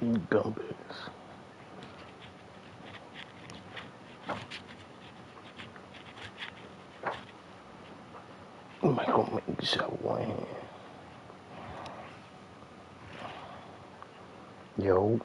Gumbags. I'm not gonna make this shot one hand. Yo.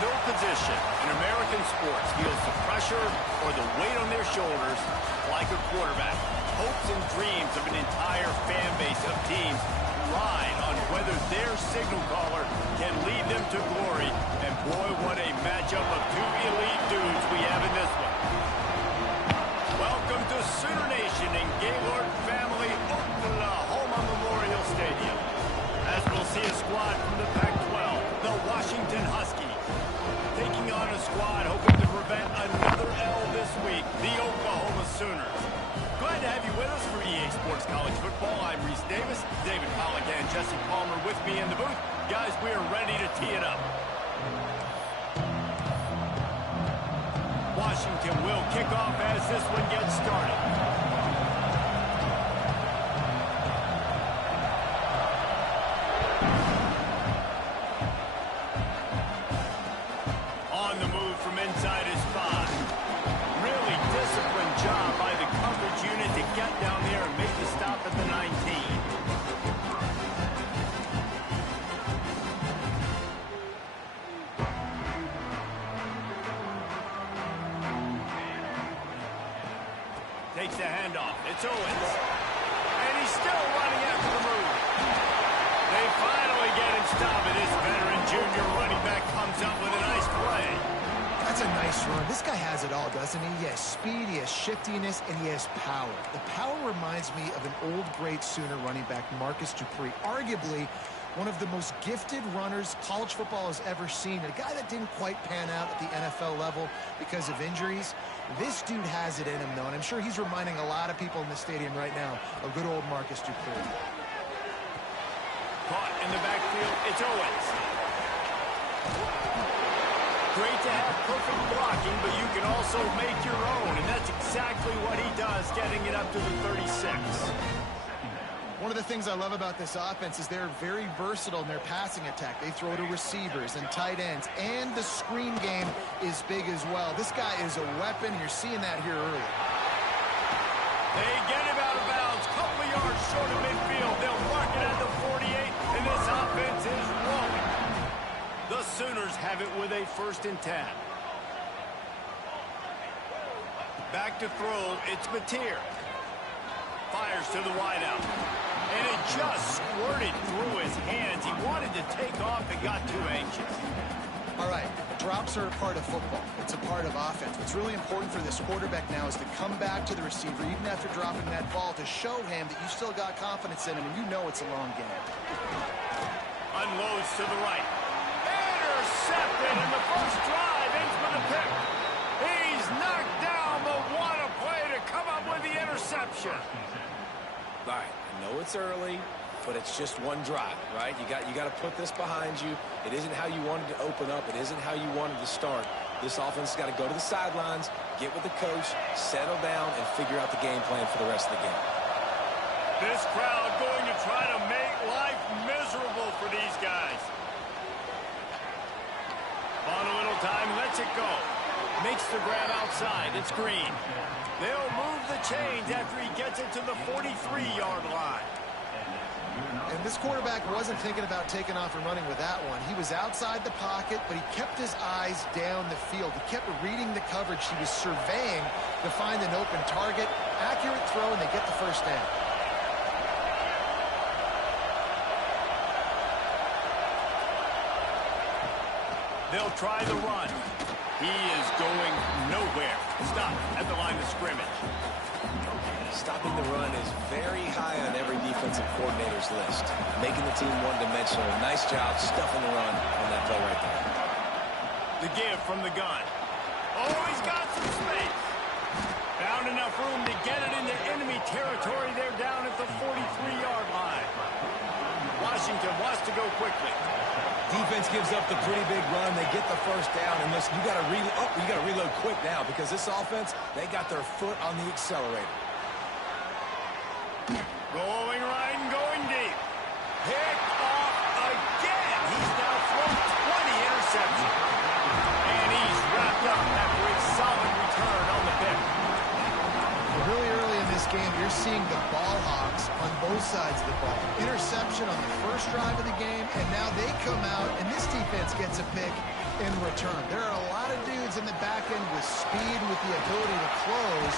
No position in American sports feels the pressure or the weight on their shoulders like a quarterback. Hopes and dreams of an entire fan base of teams ride on whether their signal caller can lead them to glory. And boy, what a matchup of two elite dudes we have in this one. Welcome to Sooner Nation in Gaylord Family, Oklahoma Memorial Stadium. As we'll see a squad from the Pac-12, the Washington Huskies, taking on a squad hoping to prevent another L this week, the Oklahoma Sooners. Glad to have you with us for EA Sports College Football. I'm Reese Davis, David Pollock and Jesse Palmer with me in the booth. Guys, we are ready to tee it up. Washington will kick off as this one gets started. Takes the handoff. It's Owens. And he's still running after the move. They finally get him stopped. And this veteran junior running back comes up with a nice play. That's a nice run. This guy has it all, doesn't he? He has speed, he has shiftiness, and he has power. The power reminds me of an old great Sooner running back, Marcus Dupree. Arguably one of the most gifted runners college football has ever seen. A guy that didn't quite pan out at the NFL level because of injuries. This dude has it in him, though, and I'm sure he's reminding a lot of people in the stadium right now of good old Marcus Dupree. Caught in the backfield, it's Owens. Great to have perfect blocking, but you can also make your own, and that's exactly what he does, getting it up to the 36. One of the things I love about this offense is they're very versatile in their passing attack. They throw to receivers and tight ends, and the screen game is big as well. This guy is a weapon. You're seeing that here early. They get him out of bounds. Couple yards short of midfield. They'll mark it at the 48, and this offense is rolling. The Sooners have it with a 1st and 10. Back to throw. It's Mateer. Fires to the wideout. And it just squirted through his hands. He wanted to take off and got too anxious. All right, drops are a part of football. It's a part of offense. What's really important for this quarterback now is to come back to the receiver, even after dropping that ball, to show him that you still got confidence in him, and you know it's a long game. Unloads to the right. Intercepted, and the first drive ends with a pick. He's knocked down, but what a play to come up with the interception. All right, I know it's early. but it's just one drive, right? You got to put this behind you. It isn't how you wanted to open up. It isn't how you wanted to start. This offense has got to go to the sidelines, get with the coach, settle down, and figure out the game plan for the rest of the game. This crowd going to try to make life miserable for these guys. On a little time, lets it go. Makes the grab outside. It's Green. They'll move the chains after he gets it to the 43-yard line. And this quarterback wasn't thinking about taking off and running with that one. He was outside the pocket, but he kept his eyes down the field. He kept reading the coverage. He was surveying to find an open target. Accurate throw, and they get the first down. They'll try the run. He is going nowhere. Stop at the line of scrimmage. Stopping the run is very high on every defensive coordinator's list. Making the team one-dimensional. Nice job stuffing the run on that play right there. The give from the gun. Oh, he's got some space. Found enough room to get it into enemy territory. They're down at the 43-yard line. Washington wants to go quickly. Defense gives up the pretty big run. They get the first down. And listen, you got to reload quick now because this offense, they got their foot on the accelerator. Going right and going deep. Picked off again. He's now thrown 20 interceptions. And he's wrapped up after a solid return on the pick. Really early in this game, you're seeing the ball hawks on both sides of the ball. Interception on the first drive of the game, and now they come out, and this defense gets a pick in return. There are a lot of dudes in the back end with speed, with the ability to close.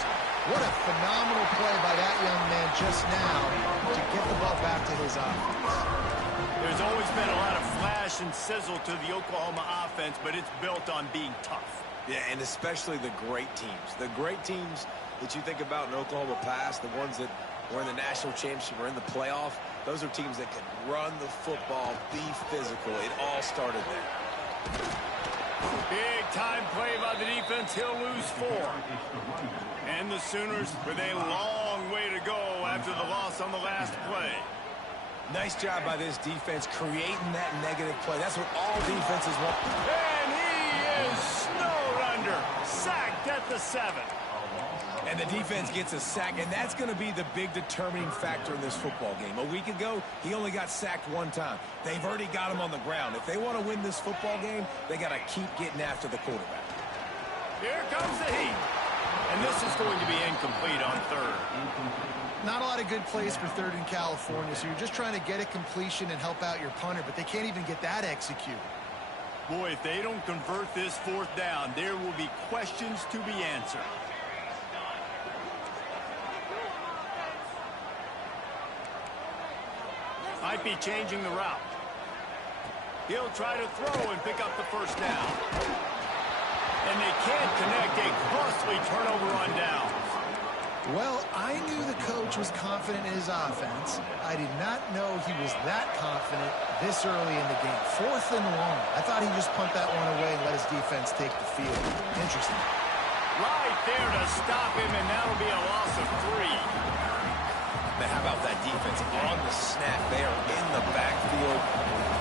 What a phenomenal play by that young man just now to get the ball back to his offense. There's always been a lot of flash and sizzle to the Oklahoma offense, but it's built on being tough. Yeah, and especially the great teams. The great teams that you think about in Oklahoma past, the ones that were in the national championship or in the playoff, those are teams that can run the football, be physical. It all started there. Big time play by the defense. He'll lose 4. And the Sooners with a long way to go after the loss on the last play. Nice job by this defense creating that negative play. That's what all defenses want. And he is snowed under. Sacked at the 7. And the defense gets a sack, and that's going to be the big determining factor in this football game. A week ago, he only got sacked 1 time. They've already got him on the ground. If they want to win this football game, they got to keep getting after the quarterback. Here comes the heat. And this is going to be incomplete on 3rd. Not a lot of good plays for 3rd in California, so you're just trying to get a completion and help out your punter, but they can't even get that executed. Boy, if they don't convert this 4th down, there will be questions to be answered. Might be changing the route. He'll try to throw and pick up the first down. And they can't connect a costly turnover on downs. Well, I knew the coach was confident in his offense. I did not know he was that confident this early in the game. 4th and long. I thought he'd just punt that one away and let his defense take the field. Interesting. Right there to stop him, and that'll be a loss of 3. Now, how about that defense on the snap? They are in the backfield.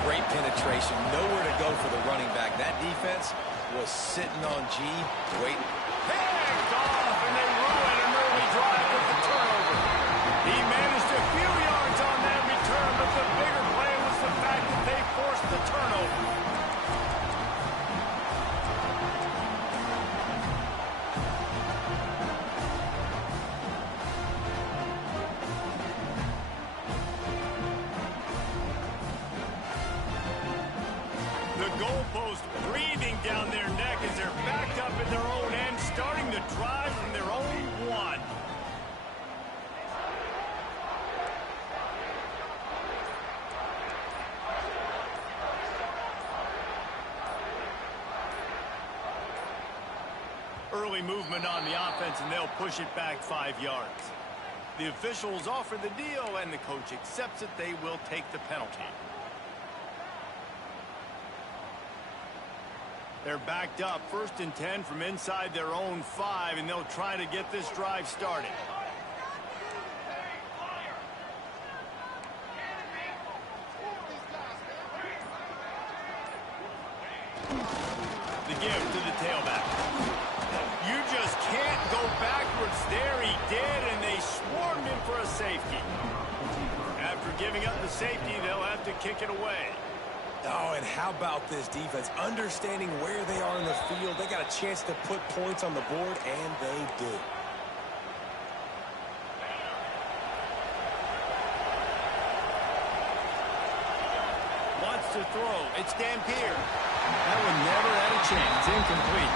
Great penetration. Nowhere to go for the running back. That defense was sitting on G. Wait. Picked off, and they ruin an early drive with the turnover. He managed a few yards on that return, but the bigger play was the fact that they forced the turnover. The goalpost breathing down their neck as they're backed up in their own end, starting the drive from their own 1. Early movement on the offense, and they'll push it back 5 yards. The officials offer the deal, and the coach accepts it. They will take the penalty. They're backed up, 1st and 10 from inside their own 5, and they'll try to get this drive started. The give to the tailback. You just can't go backwards there. He did, and they swarmed him for a safety. After giving up the safety, they'll have to kick it away. Oh, and how about this defense? Understanding where they are in the field. They got a chance to put points on the board, and they do. Wants to throw. It's Dampier. That one never had a chance. Incomplete.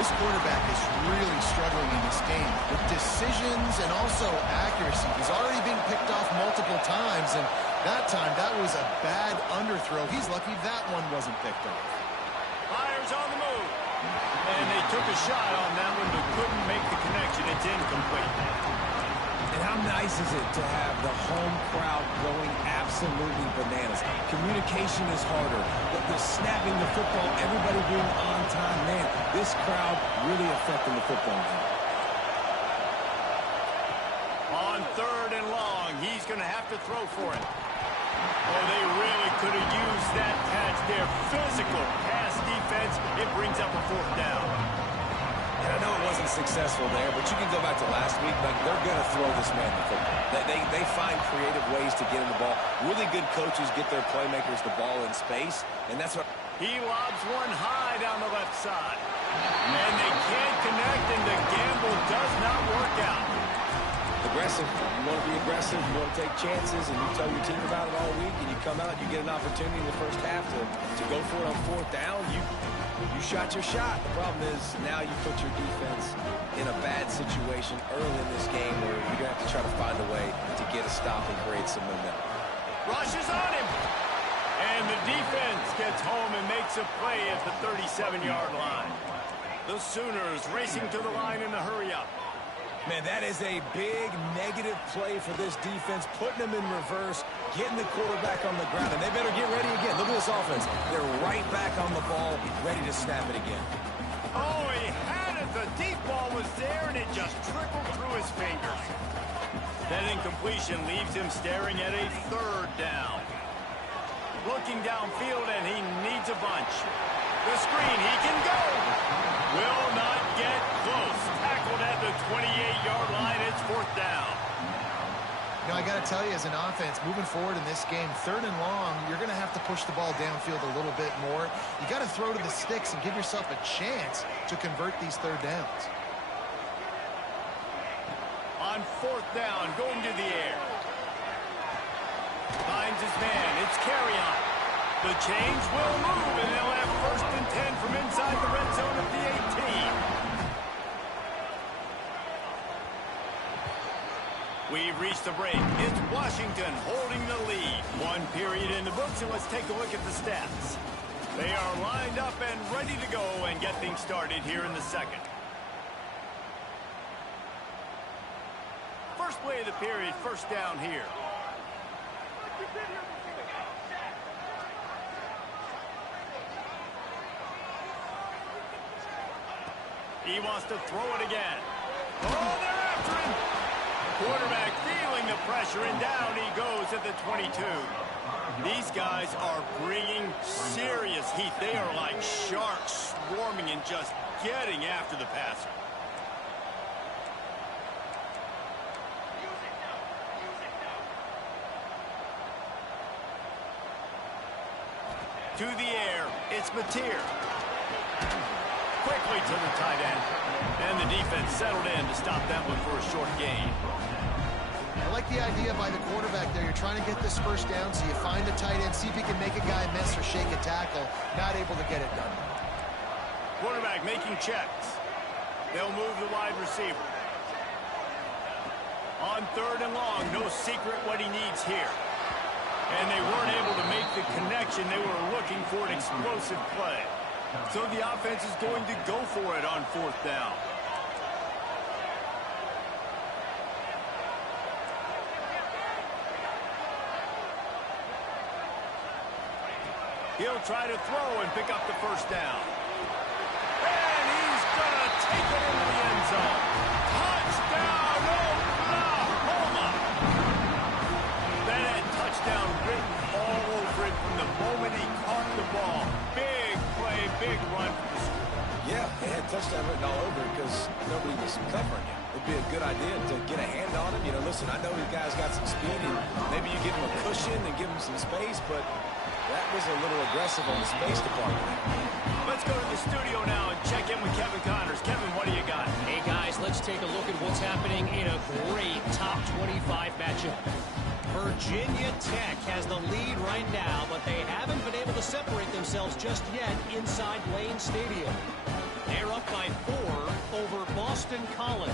This quarterback is really struggling in this game with decisions and also accuracy. He's already being picked off multiple times, and that time that was a bad underthrow. He's lucky that one wasn't picked off. Fires on the move. And they took a shot on that one but couldn't make the connection. It's incomplete. And how nice is it to have the home crowd going absolutely bananas? Communication is harder. The snapping the football, everybody being on time. Man, this crowd really affecting the football game. On 3rd and long, he's going to have to throw for it. Oh, they really could have used that catch there. Physical pass defense. It brings up a 4th down. And I know it wasn't successful there, but you can go back to last week. Like, they're going to throw this man the football. They find creative ways to get him the ball. Really good coaches get their playmakers the ball in space, and that's what... He lobs one high down the left side. And they can't connect, and the gamble does not work out. Aggressive. You want to be aggressive. You want to take chances, and you tell your team about it all week, and you come out, you get an opportunity in the first half to go for it on 4th down. You shot your shot. The problem is now you put your defense in a bad situation early in this game where you're going to have to try to find a way to get a stop and create some momentum. Rushes on him. And the defense gets home and makes a play at the 37-yard line. The Sooners racing to the line in a hurry-up. Man, that is a big negative play for this defense, putting them in reverse, getting the quarterback on the ground, and they better get ready again. Look at this offense. They're right back on the ball, ready to snap it again. Oh, he had it. The deep ball was there, and it just trickled through his fingers. That incompletion leaves him staring at a 3rd down. Looking downfield, and he needs a bunch. The screen, he can go. Will not get close. Tackled at the 28-yard line. It's 4th down. You know, I got to tell you, as an offense, moving forward in this game, 3rd and long, you're going to have to push the ball downfield a little bit more. You got to throw to the sticks and give yourself a chance to convert these 3rd downs. On 4th down, going to the air. Finds his man. It's Carrion. The change will move, and they'll have 1st and 10 from inside the red zone of the 18. We've reached the break. It's Washington holding the lead. 1 period in the books, and let's take a look at the stats. They are lined up and ready to go and get things started here in the 2nd. First play of the period, 1st down here. He wants to throw it again. Oh, they're after him. Quarterback feeling the pressure, and down he goes at the 22. These guys are bringing serious heat. They are like sharks swarming and just getting after the passer. To the air, it's Mateer. Quickly to the tight end. And the defense settled in to stop that one for a short gain. I like the idea by the quarterback there. You're trying to get this 1st down, so you find the tight end, see if he can make a guy miss or shake a tackle. Not able to get it done. Quarterback making checks. They'll move the wide receiver. On 3rd and long, no secret what he needs here. And they weren't able to make the connection. They were looking for an explosive play. So the offense is going to go for it on 4th down. He'll try to throw and pick up the 1st down. And he's going to take it into the end zone. Touchdown, Oklahoma! That had touchdown written all over it from the moment he caught the ball. Big play big run for the score. Yeah, they had touchdown written all over it because nobody was covering him. It'd be a good idea to get a hand on him. You know, listen, I know these guys got some speed, and maybe you give him a cushion and give him some space, but that was a little aggressive on the space department. Let's go to the studio now and check in with Kevin Connors. Kevin, what do you got? Hey, guys, let's take a look at what's happening in a great top 25 matchup. Virginia Tech has the lead right now, but they haven't been able to separate themselves just yet inside Lane Stadium. They're up by 4 over Boston College.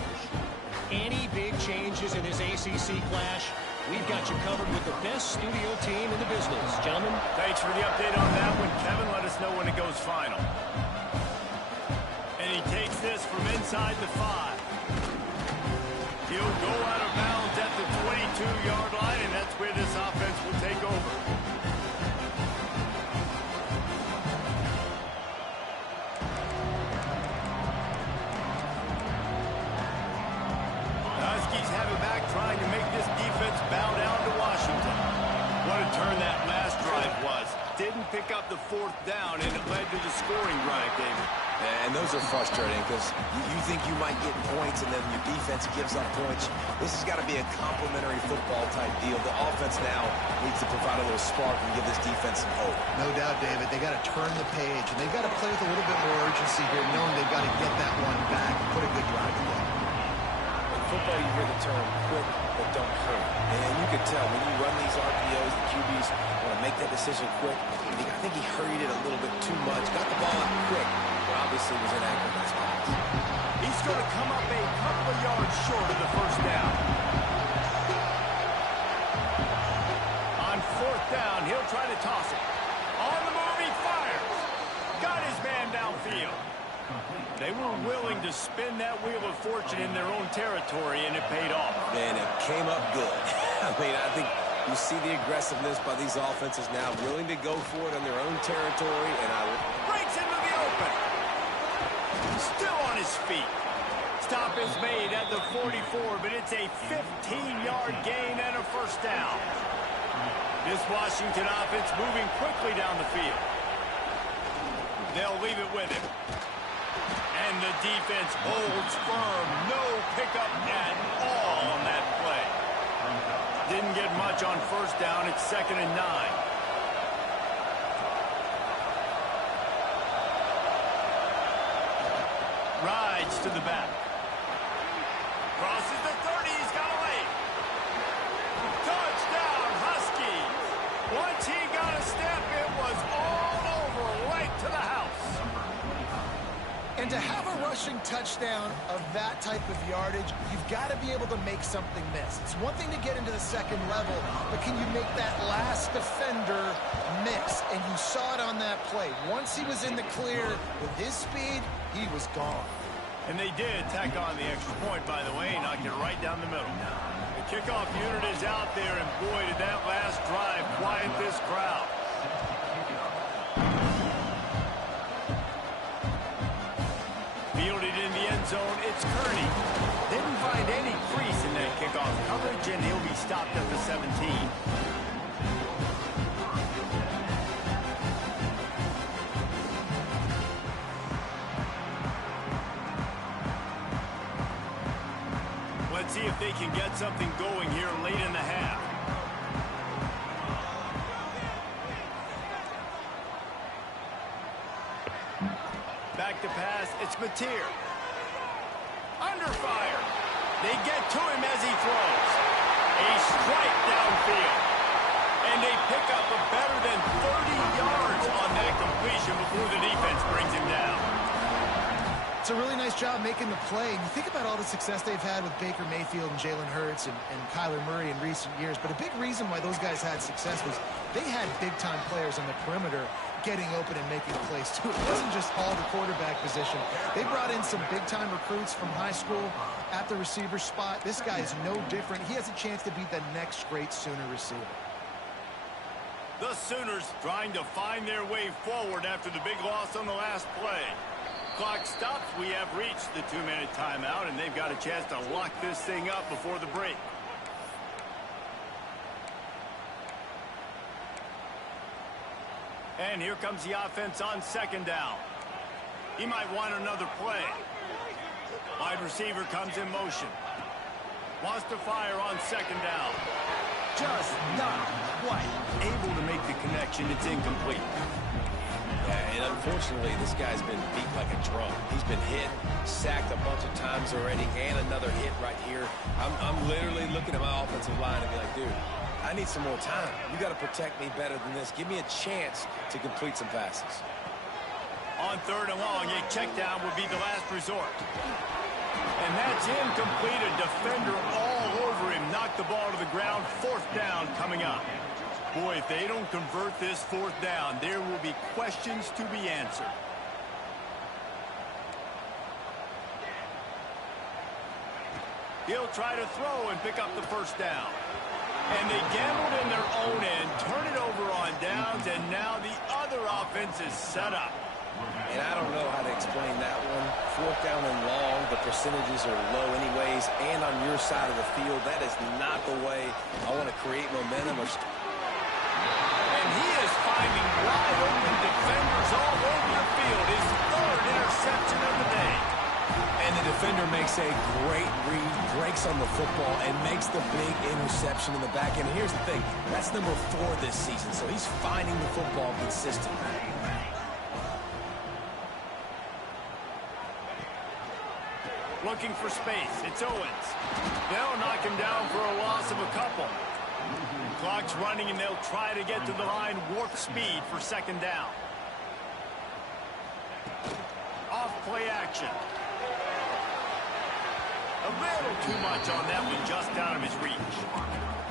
Any big changes in this ACC clash? We've got you covered with the best studio team in the business. Gentlemen. Thanks for the update on that one, Kevin. Let us know when it goes final. And he takes this from inside the 5. He'll go out of bounds at the 22-yard line, and that's where this offense will take over. Huskies have it back, trying to make this defense bow down to Washington. What a turn that last drive was. Didn't pick up the 4th down, and it led to the scoring drive, David. And those are frustrating because you think you might get points and then your defense gives up points. This has got to be a complementary football type deal. The offense now needs to provide a little spark and give this defense some hope. No doubt, David. They got to turn the page, and they've got to play with a little bit more urgency here, knowing they've got to get that one back and put a good drive together. In football, you hear the term quick but don't hurt. And you can tell when you run these RPOs, the QBs want to make that decision quick. I think he hurried it a little bit too much. Got the ball out quick, but obviously was inaccurate in his pass. He's going to come up a couple of yards short of the 1st down. On 4th down, he'll try to toss it. On the move, he fires. Got his man downfield. They were willing to spin that wheel of fortune in their own territory, and it paid off. And it came up good. I mean, I think you see the aggressiveness by these offenses now, willing to go for it on their own territory, and breaks into the open. Still on his feet. Stop is made at the 44, but it's a 15-yard gain and a 1st down. This Washington offense moving quickly down the field. They'll leave it with him. And the defense holds firm. No pickup at all on that play. Didn't get much on 1st down. It's 2nd and 9. Rides to the back. Crosses the 30. He's got a lane. Touchdown, Huskies. Once he got a step, it was all over, right to the house. And to have a rushing touchdown of that type of yardage, you've got to be able to make something miss. It's one thing to get into the 2nd level, but can you make that last defender miss? And you saw it on that play. Once he was in the clear with his speed, he was gone. And they did tack on the extra point, by the way, knocked it right down the middle. The kickoff unit is out there, and boy, did that last drive quiet this crowd. Fielded in the end zone, it's Kearney. Didn't find any crease in that kickoff coverage, and he'll be stopped at the 17. Let's see if they can get something going here late in the half. Back to pass, it's Mateer. Under fire. They get to him as he throws. A strike downfield. And they pick up a better than 30 yards on that completion before the defense brings him down. It's a really nice job making the play. And you think about all the success they've had with Baker Mayfield and Jalen Hurts and Kyler Murray in recent years. But a big reason why those guys had success was they had big-time players on the perimeter getting open and making plays, too. It wasn't just all the quarterback position. They brought in some big-time recruits from high school at the receiver spot. This guy is no different. He has a chance to be the next great Sooner receiver. The Sooners trying to find their way forward after the big loss on the last play. Clock stops. We have reached the 2-minute timeout, and they've got a chance to lock this thing up before the break. And here comes the offense on 2nd down. He might want another play. Wide receiver comes in motion. Wants to fire on second down. Just not quite able to make the connection. It's incomplete. Yeah, and unfortunately, this guy's been beat like a drum. He's been hit, sacked a bunch of times already, and another hit right here. I'm literally looking at my offensive line and be like, dude, I need some more time. You got to protect me better than this. Give me a chance to complete some passes. On third and long, a check down would be the last resort. And that's incomplete. A defender all over him. Knocked the ball to the ground. Fourth down coming up. Boy, if they don't convert this fourth down, there will be questions to be answered. He'll try to throw and pick up the first down. And they gambled in their own end, turn it over on downs, and now the other offense is set up. And I don't know how to explain that one. Fourth down and long, the percentages are low anyways, and on your side of the field, that is not the way I want to create momentum. And he is finding wide open defenders all over the field. His third interception of the day. And the defender makes a great read, breaks on the football, and makes the big interception in the back end. And here's the thing, that's number 4 this season, so he's finding the football consistently. Looking for space. It's Owens. They'll knock him down for a loss of a couple. Clock's running, and they'll try to get to the line warp speed for second down. Off play action. A little too much on that one, just out of his reach.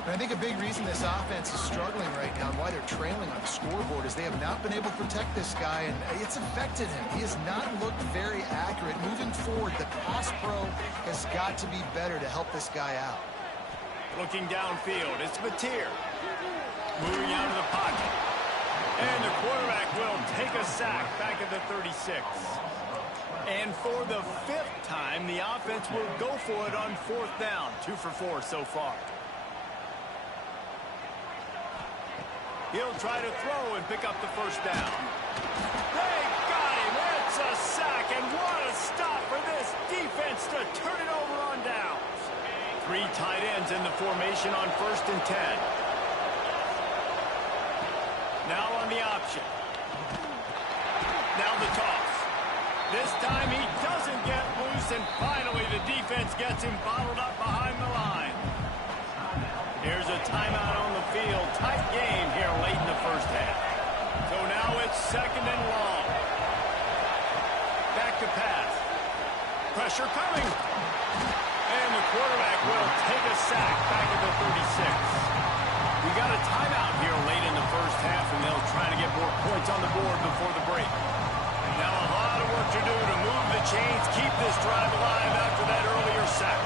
And I think a big reason this offense is struggling right now and why they're trailing on the scoreboard is they have not been able to protect this guy, and it's affected him. He has not looked very accurate. Moving forward, the pass pro has got to be better to help this guy out. Looking downfield, it's Mateer. Moving out of the pocket. And the quarterback will take a sack back at the 36. And for the 5th time, the offense will go for it on fourth down. 2 for 4 so far. He'll try to throw and pick up the first down. They got him. It's a sack, and what a stop for this defense to turn it over on downs. 3 tight ends in the formation on 1st and 10. Now on the option. Now the toss. This time he doesn't get loose, and finally the defense gets him bottled up behind the line. Here's a timeout on the field. Tight game here late in the first half. So now it's second and long. Back to pass. Pressure coming. And the quarterback will take a sack back at the 36. We got a timeout here late in the first half, and they'll try to get more points on the board before the break. Now a lot of work to do to move the chains, keep this drive alive after that earlier sack.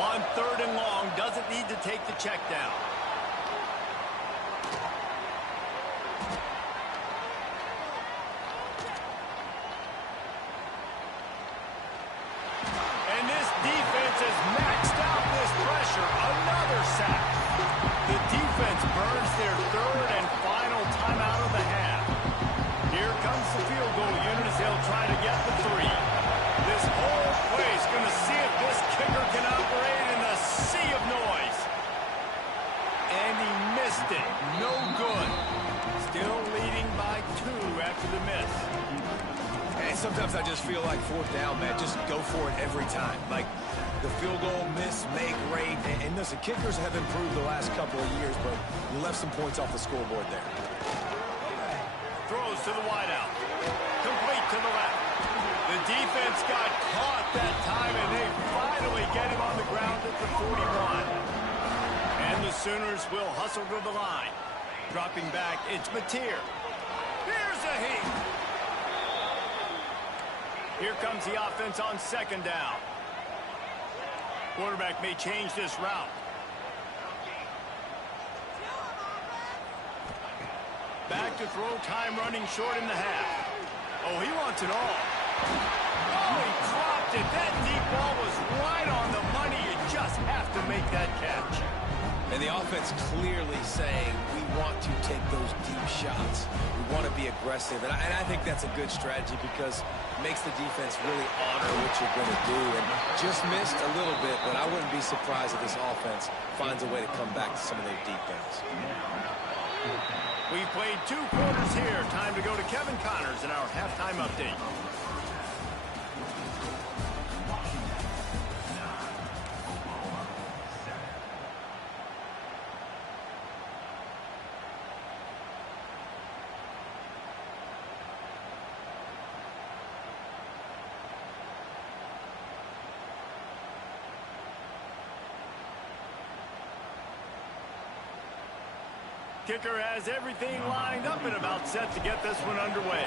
On third and long, doesn't need to take the check down. And this defense has maxed out this pressure. Another sack. The defense burns their third and final timeout of the half. Here comes the field goal unit as they'll try to get the 3. This whole place going to see if this kicker can operate in the sea of noise. And he missed it. No good. Still leading by 2 after the miss. And sometimes I just feel like fourth down, man. Just go for it every time. Like the field goal, miss, make, rate. And listen, kickers have improved the last couple of years, but you left some points off the scoreboard there. Throws to the wideout. Complete to the left. The defense got caught that time, and they finally get him on the ground at the 41. And the Sooners will hustle to the line. Dropping back, it's Mateer. Here's a heat. Here comes the offense on second down. Quarterback may change this route. Back to throw, time running short in the half. Oh, he wants it all. Oh, he dropped it. That deep ball was right on the money. You just have to make that catch. And the the offense clearly saying we want to take those deep shots. We want to be aggressive. And I think that's a good strategy because it makes the defense really honor what you're going to do. And just missed a little bit, but I wouldn't be surprised if this offense finds a way to come back to some of those deep things. We've played 2 quarters here. Time to go to Kevin Connors in our halftime update. Kicker has everything lined up and about set to get this one underway.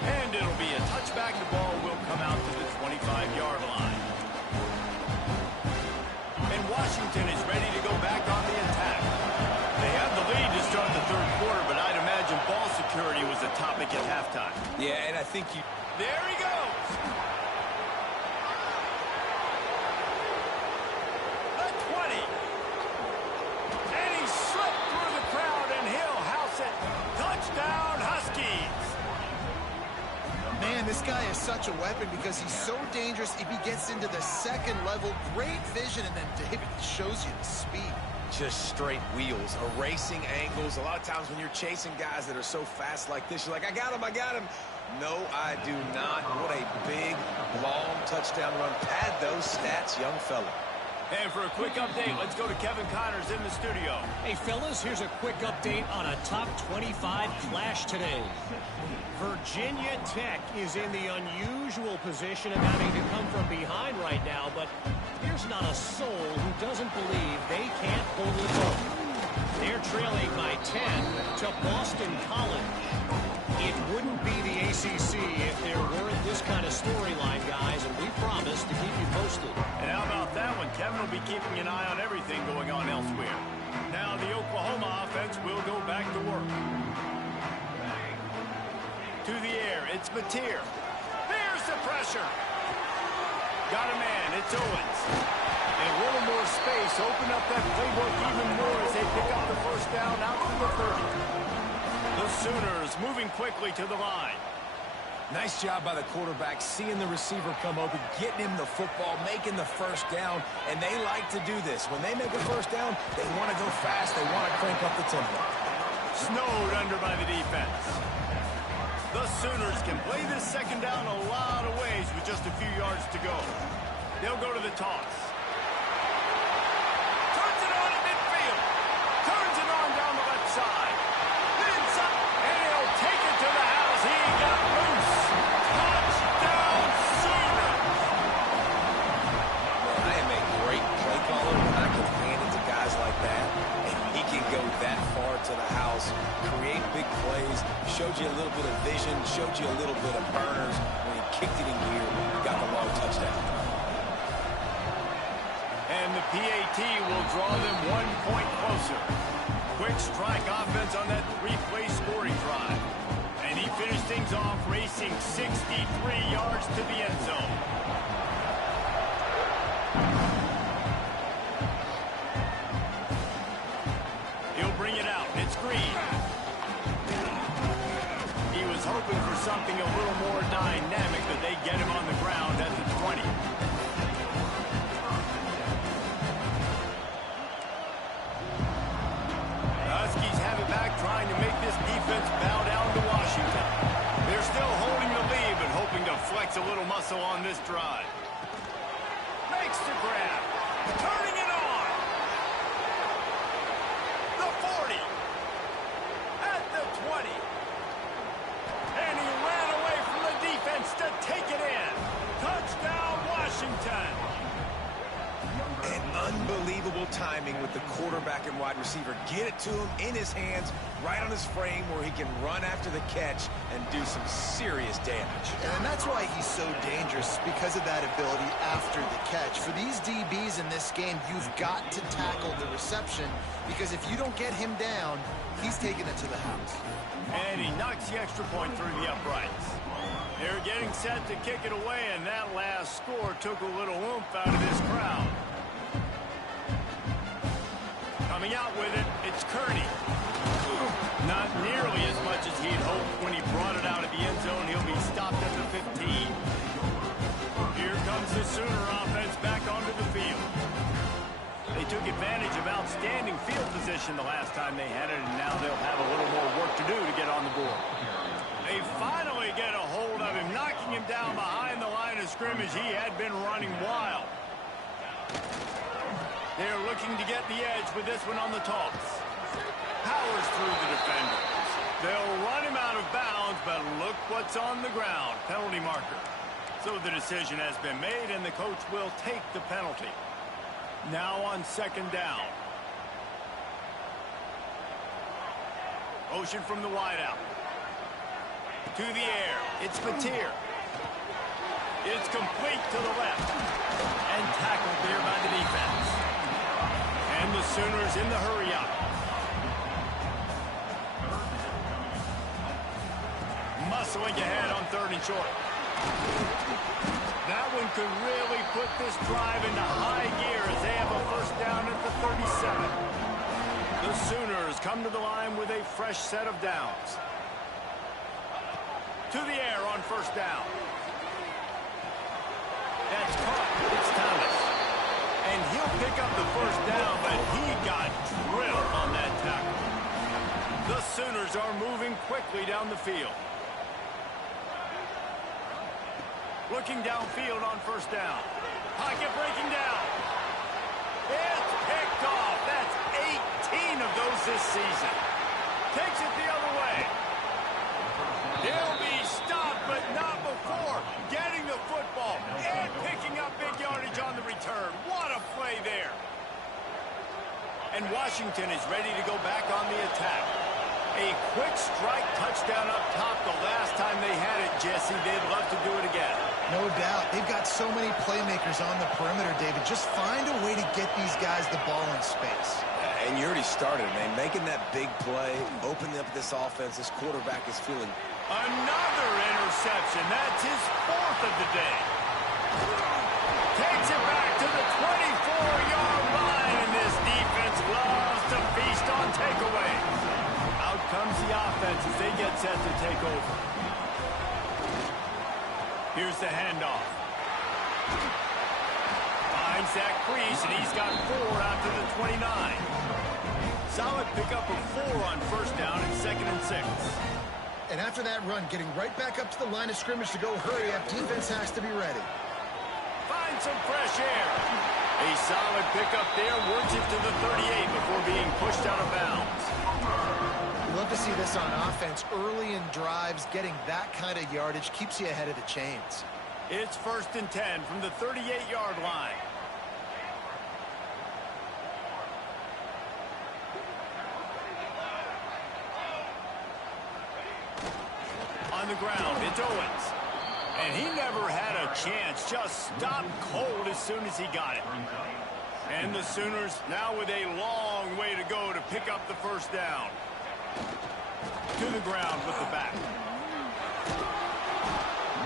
And it'll be a touchback. The ball will come out to the 25-yard line. And Washington is ready to go back on the attack. They have the lead to start the 3rd quarter, but I'd imagine ball security was a topic at halftime. Yeah, and I think you... There he goes! This guy is such a weapon because he's so dangerous. If he gets into the 2nd level, great vision, and then David shows you the speed. Just straight wheels, erasing angles. A lot of times when you're chasing guys that are so fast like this, you're like, I got him, I got him. No, I do not. What a big, long touchdown run. Pad those stats, young fella. And for a quick update, let's go to Kevin Connors in the studio. Hey, fellas, here's a quick update on a top 25 clash today. Virginia Tech is in the unusual position of having to come from behind right now, but there's not a soul who doesn't believe they can't hold it up. They're trailing by 10 to Boston College. It wouldn't be the ACC if there weren't this kind of storyline, guys, and we promise to keep you posted. And how about that one? Kevin will be keeping an eye on everything going on elsewhere. Now the Oklahoma offense will go back to work. To the air, it's Mateer. There's the pressure. Got a man, it's Owens. And a little more space, open up that playbook even more as they pick up the 1st down out to the 30. The Sooners moving quickly to the line. Nice job by the quarterback, seeing the receiver come open, getting him the football, making the 1st down, and they like to do this. When they make a 1st down, they want to go fast, they want to crank up the tempo. Snowed under by the defense. The Sooners can play this 2nd down a lot of ways with just a few yards to go. They'll go to the toss. Turns it on in midfield. Turns it on down the left side. Inside, and he'll take it to the house. He got loose. Touchdown, Sooners. I am a great play caller when I can hand it to guys like that. And he can go that far to the house, create big plays, showed you a little bit of vision, showed you a little bit of burners. When he kicked it in gear, he got the long touchdown. And the PAT will draw them 1 point closer. Quick strike offense on that 3-play scoring drive. And he finished things off racing 63 yards to the end zone. He'll bring it out. It's Green. He was hoping for something a little more dynamic, but they get him on the ground at the 20. Huskies have it back, trying to make this defense bow down to Washington. They're still holding the lead, but hoping to flex a little muscle on this drive. Makes the grab. Turning it on. The 40. At the 20. And he ran away from the defense to take it in. Touchdown, Washington. And unbelievable timing with the quarterback and wide receiver. Get it to him in his hands, right on his frame where he can run after the catch and do some serious damage. And that's why he's so dangerous, because of that ability after the catch. For these DBs in this game, you've got to tackle the reception, because if you don't get him down, he's taking it to the house. And he knocks the extra point through the uprights. They're getting set to kick it away, and that last score took a little oomph out of this crowd. Coming out with it, it's Kearney. Not nearly as much as he'd hoped when he brought it out of the end zone. He'll be stopped at the 15. Here comes the Sooner offense back onto the field. They took advantage of outstanding field position the last time they had it, and now they'll have a little more work to do to get on the board. They finally get a hold of him, knocking him down behind the line of scrimmage. He had been running wild. They're looking to get the edge with this one on the toss. Powers through the defender. They'll run him out of bounds, but look what's on the ground. Penalty marker. So the decision has been made, and the coach will take the penalty. Now on second down. Motion from the wideout. To the air. It's Mateer. It's complete to the left. And tackled there by the defense. And the Sooners in the hurry up. Muscling ahead on 3rd and short. That one could really put this drive into high gear as they have a first down at the 37. The Sooners come to the line with a fresh set of downs. To the air on first down. That's caught. It's Thomas. And he'll pick up the first down, but he got drilled on that tackle. The Sooners are moving quickly down the field. Looking downfield on first down. Pocket breaking down. It's picked off. That's 18 of those this season. Takes it the other way. He'll be stopped, but not before getting the football and picking up big yardage on the return. What a play there. And Washington is ready to go back on the attack. A quick strike touchdown up top the last time they had it, Jesse. They'd love to do it again. No doubt. They've got so many playmakers on the perimeter, David. Just find a way to get these guys the ball in space. And you already started, man. Making that big play, opening up this offense. This quarterback is feeling. Another interception. That's his 4th of the day. Takes it back to the 24-yard line, and this defense loves to feast on takeaways. Out comes the offense as they get set to take over. Here's the handoff. Finds that crease, and he's got 4 out to the 29. Solid pickup of 4 on first down and 2nd and 6. And after that run, getting right back up to the line of scrimmage to go hurry up, defense has to be ready. Find some fresh air. A solid pickup there, works it to the 38 before being pushed out of bounds. We love to see this on offense. Early in drives, getting that kind of yardage keeps you ahead of the chains. It's 1st and 10 from the 38-yard line. On the ground, it's Owens. And he never had a chance, just stopped cold as soon as he got it. And the Sooners now with a long way to go to pick up the first down. To the ground with the back.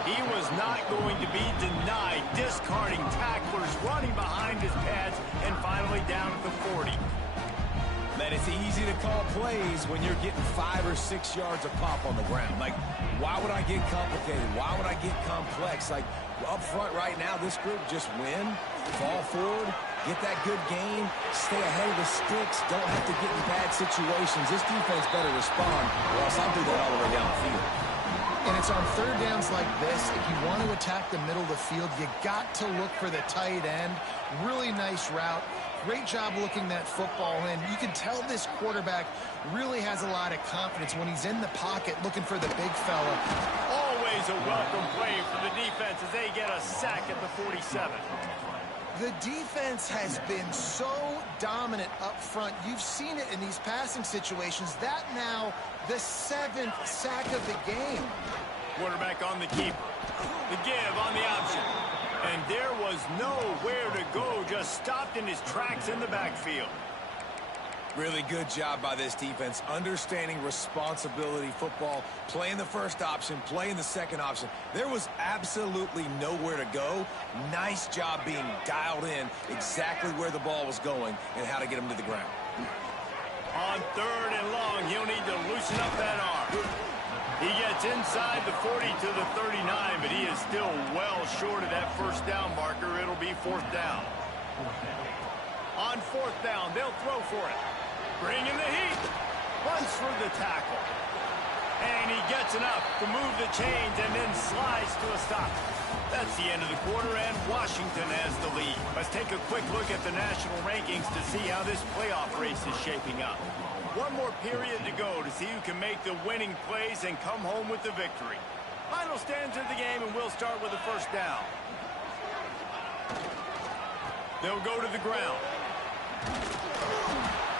He was not going to be denied, discarding tacklers, running behind his pads, and finally down at the 40. Man, it's easy to call plays when you're getting 5 or 6 yards of pop on the ground. Like, why would I get complicated? Why would I get complex? Like, up front right now, this group just win, fall forward, get that good game, stay ahead of the sticks, don't have to get in bad situations. This defense better respond, or else I'll do that all the way down the field. And it's on third downs like this. If you want to attack the middle of the field, you got to look for the tight end. Really nice route. Great job looking that football in. You can tell this quarterback really has a lot of confidence when he's in the pocket looking for the big fella. Always a welcome play for the defense as they get a sack at the 47. The defense has been so dominant up front. You've seen it in these passing situations. That now the 7th sack of the game. Quarterback on the keeper. The give on the option. And there was nowhere to go, just stopped in his tracks in the backfield. Really good job by this defense, understanding responsibility football, playing the first option, playing the second option. There was absolutely nowhere to go. Nice job being dialed in exactly where the ball was going and how to get him to the ground. On 3rd and long, he'll need to loosen up that arm. He gets inside the 40 to the 39, but he is still well short of that first down marker. It'll be 4th down. On 4th down, they'll throw for it. Bringing the heat. Runs for the tackle. And he gets enough to move the chains and then slides to a stop. That's the end of the quarter, and Washington has the lead. Let's take a quick look at the national rankings to see how this playoff race is shaping up. One more period to go to see who can make the winning plays and come home with the victory. Final stands of the game, and we'll start with the first down. They'll go to the ground.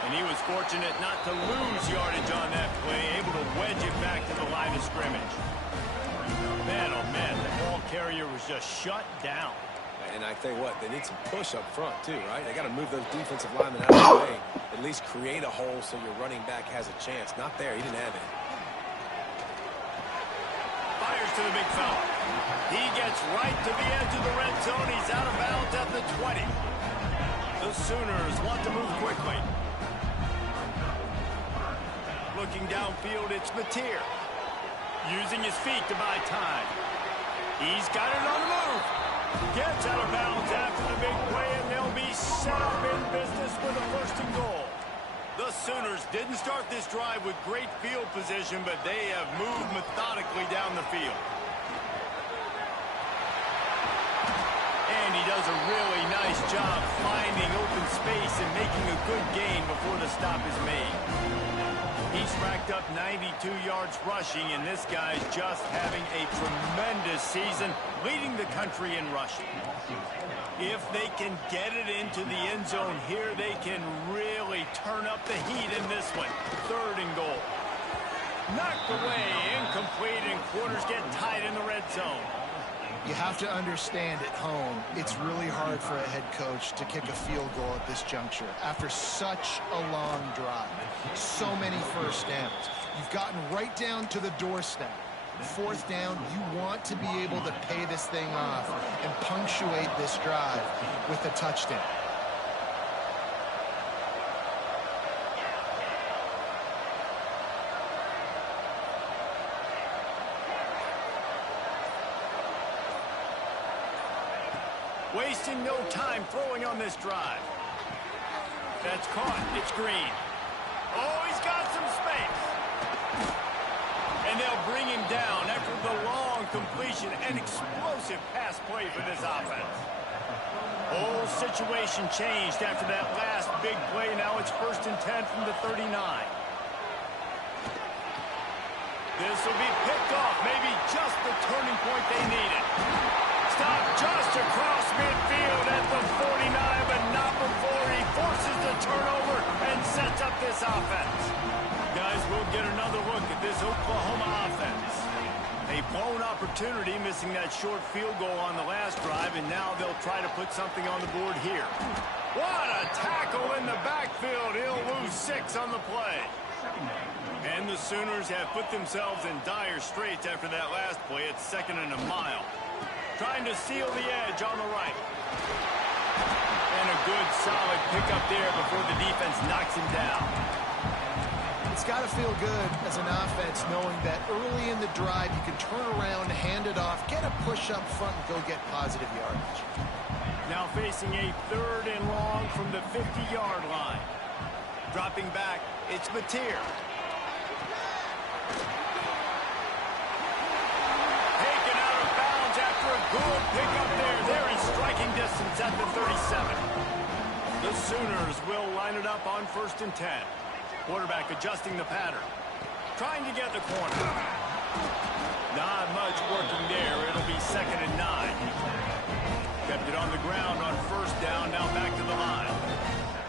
And he was fortunate not to lose yardage on that play, able to wedge it back to the line of scrimmage. Man, oh man, the ball carrier was just shut down. And I tell you what, they need some push up front too, right? They got to move those defensive linemen out of the way. At least create a hole so your running back has a chance. Not there, he didn't have it. Fires to the big fella. He gets right to the edge of the red zone. He's out of bounds at the 20. The Sooners want to move quickly. Looking downfield, it's Mateer. Using his feet to buy time. He's got it on the move. Gets out of bounds after the big play, and they'll be set up in business with a 1st and goal. The Sooners didn't start this drive with great field position, but they have moved methodically down the field. And he does a really nice job finding open space and making a good gain before the stop is made. He's racked up 92 yards rushing, and this guy's just having a tremendous season, leading the country in rushing. If they can get it into the end zone here, they can really turn up the heat in this one. 3rd and goal. Knocked away, incomplete, and quarters get tight in the red zone. You have to understand at home, it's really hard for a head coach to kick a field goal at this juncture after such a long drive. So many first downs. You've gotten right down to the doorstep. 4th down, you want to be able to pay this thing off and punctuate this drive with a touchdown. Wasting no time throwing on this drive. That's caught. It's Green. Oh, he's got some space. And they'll bring him down after the long completion. An explosive pass play for this offense. Whole situation changed after that last big play. Now it's 1st and 10 from the 39. This will be picked off. Maybe just the turning point they needed. Stop just across midfield at the 49, but not before he forces the turnover and sets up this offense. Guys, we'll get another look at this Oklahoma offense. A blown opportunity, missing that short field goal on the last drive, and now they'll try to put something on the board here. What a tackle in the backfield. He'll lose 6 on the play. And the Sooners have put themselves in dire straits after that last play. It's 2nd and a mile. Trying to seal the edge on the right. And a good, solid pickup there before the defense knocks him down. It's got to feel good as an offense knowing that early in the drive you can turn around, hand it off, get a push up front, and go get positive yardage. Now facing a 3rd and long from the 50-yard line. Dropping back, it's Mateer. Good pickup there. They're in striking distance at the 37. The Sooners will line it up on 1st and 10. Quarterback adjusting the pattern. Trying to get the corner. Not much working there. It'll be 2nd and 9. Kept it on the ground on 1st down. Now back to the line.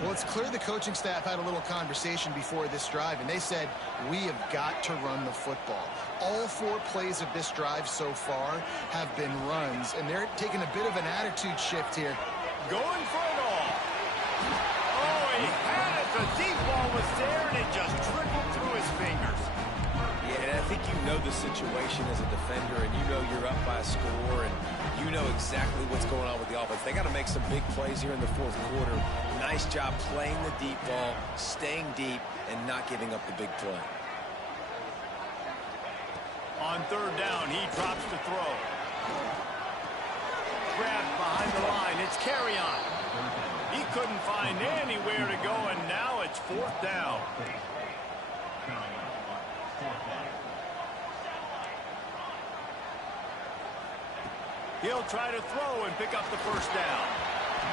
Well, it's clear the coaching staff had a little conversation before this drive, and they said, we have got to run the football. All 4 plays of this drive so far have been runs, and they're taking a bit of an attitude shift here. Going for it all. Oh, he had it The deep ball was there, and it just trickled through his fingers. Yeah, and I think you know the situation as a defender, and you know you're up by a score, and you know exactly what's going on with the offense. They got to make some big plays here in the fourth quarter. Nice job playing the deep ball, staying deep, and not giving up the big play. On third down, he drops to throw. Grabbed behind the line. It's Kerryon. He couldn't find anywhere to go, and now it's fourth down. He'll try to throw and pick up the first down.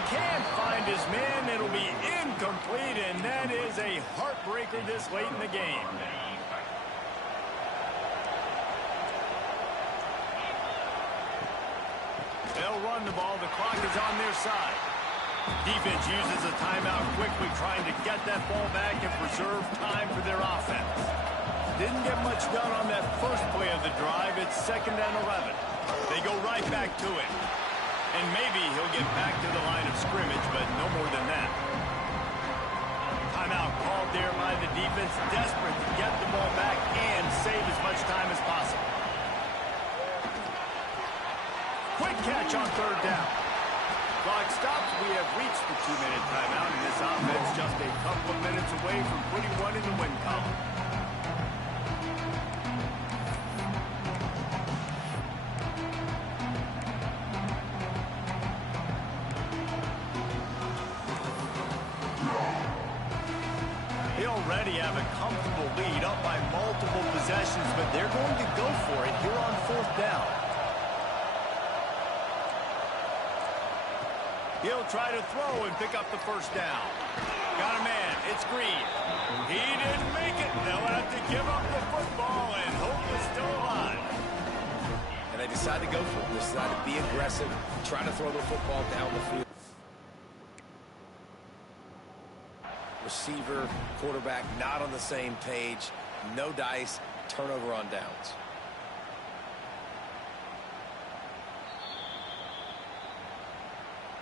Can't find his man. It'll be incomplete, and that is a heartbreaker this late in the game. They'll run the ball. The clock is on their side. Defense uses a timeout quickly, trying to get that ball back and preserve time for their offense. Didn't get much done on that first play of the drive. It's 2nd and 11. They go right back to it. And maybe he'll get back to the line of scrimmage, but no more than that. Timeout called there by the defense, desperate to get the ball back and save as much time as possible. Quick catch on third down. Clock stops. We have reached the 2-minute timeout, and this offense just a couple of minutes away from putting one in the win column. They already have a comfortable lead, up by multiple possessions, but they're going to go for it here on fourth down. He'll try to throw and pick up the first down. Got a man. It's Green. He didn't make it. They'll have to give up the football, and hope is still alive. And they decide to go for it. They decide to be aggressive, try to throw the football down the field. Receiver, quarterback, not on the same page. No dice. Turnover on downs.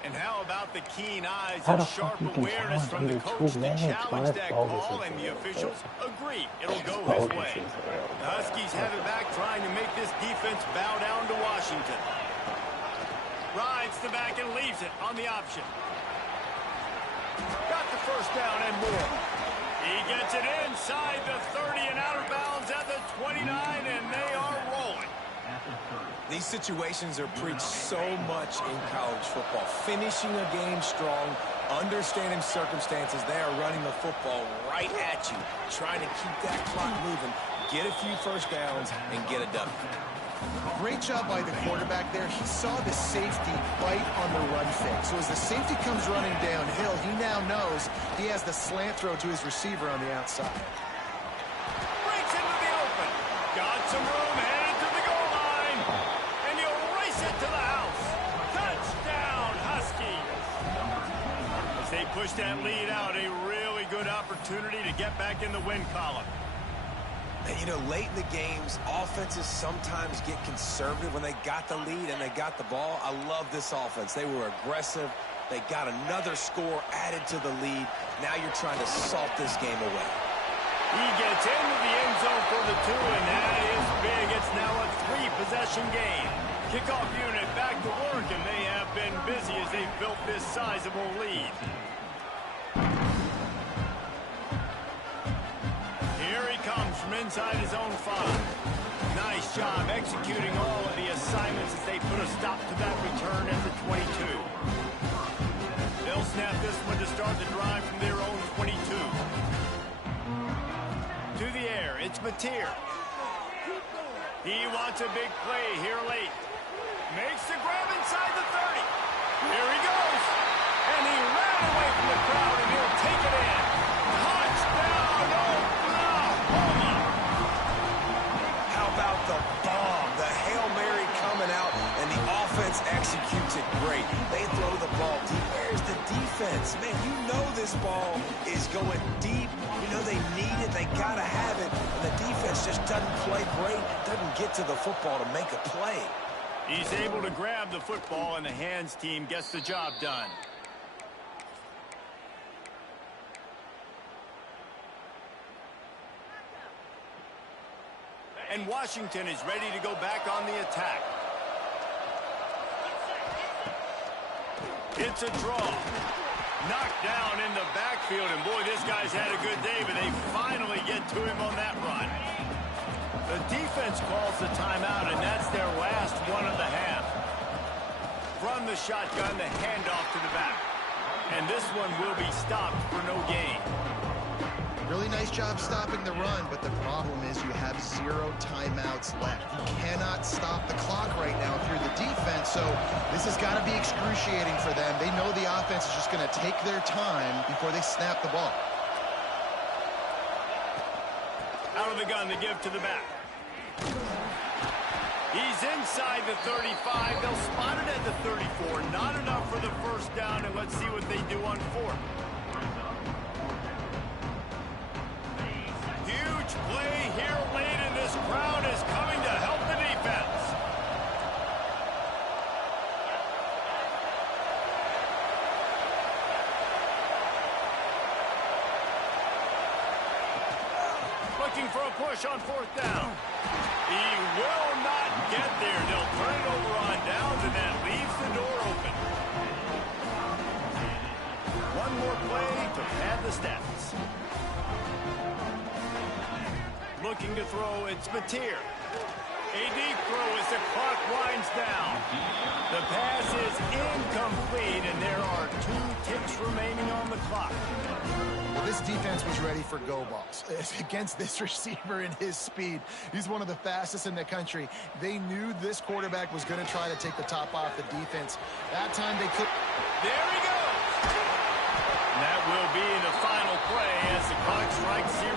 And how about the keen eyes How and the fuck sharp you can awareness challenge from the either coach two to minutes, challenge man? that Bogus call, as and the hell. officials agree. It'll go Bogus his way. as hell. The Huskies have it back, trying to make this defense bow down to Washington. Rides the back and leaves it on the option. Got the first down and more. He gets it inside the 30 and out of bounds at the 29, and they are rolling. These situations are preached so much in college football. Finishing a game strong, understanding circumstances. They are running the football right at you, trying to keep that clock moving, get a few first downs, and get a W. Great job by the quarterback there. He saw the safety bite on the run fake. So as the safety comes running downhill, he now knows he has the slant throw to his receiver on the outside. Breaks into the open. Got some room, headed to the goal line. And he'll race it to the house. Touchdown, Huskies. As they push that lead out, a really good opportunity to get back in the win column. And, you know, late in the games, offenses sometimes get conservative when they got the lead and they got the ball. I love this offense. They were aggressive. They got another score added to the lead. Now you're trying to salt this game away. He gets into the end zone for the 2, and that is big. It's now a 3-possession game. Kickoff unit back to work, and they have been busy as they've built this sizable lead. Here he comes from inside his own 5. Nice job executing all of the assignments as they put a stop to that return at the 22. They'll snap this one to start the drive from their own 22. To the air, it's Mateer. He wants a big play here late. Makes the grab inside the 30. Here he goes. And he ran away from the crowd, and he'll take it in. Touchdown, Oklahoma. How about the bomb? The Hail Mary coming out, and the offense executes it great. They throw the ball deep. Where's the defense? Man, you know this ball is going deep. You know they need it. They got to have it. And the defense just doesn't play great, doesn't get to the football to make a play. He's able to grab the football, and the hands team gets the job done. And Washington is ready to go back on the attack. It's a draw. Knocked down in the backfield, and boy, this guy's had a good day, but they finally get to him on that run. The defense calls the timeout, and that's their last one of the half. From the shotgun, the handoff to the back. And this one will be stopped for no gain. Really nice job stopping the run, but the problem is you have 0 timeouts left. You cannot stop the clock right now if you're the defense, so this has got to be excruciating for them. They know the offense is just going to take their time before they snap the ball. Out of the gun to give to the back. He's inside the 35. They'll spot it at the 34. Not enough for the first down, and let's see what they do on 4th. Huge play here late, and this crowd is coming to help the defense. Looking for a push on 4th down. He will not get there. They'll turn it over on downs, and that leaves the door open. One more play to pad the stats. Looking to throw, it's Mateer. A deep throw as the clock winds down. The pass is incomplete, and there are 2 ticks remaining on the clock. Well, this defense was ready for go balls. Against this receiver and his speed, he's one of the fastest in the country. They knew this quarterback was going to try to take the top off the defense. That time they could. There he goes. And that will be the final play as the clock strikes 0.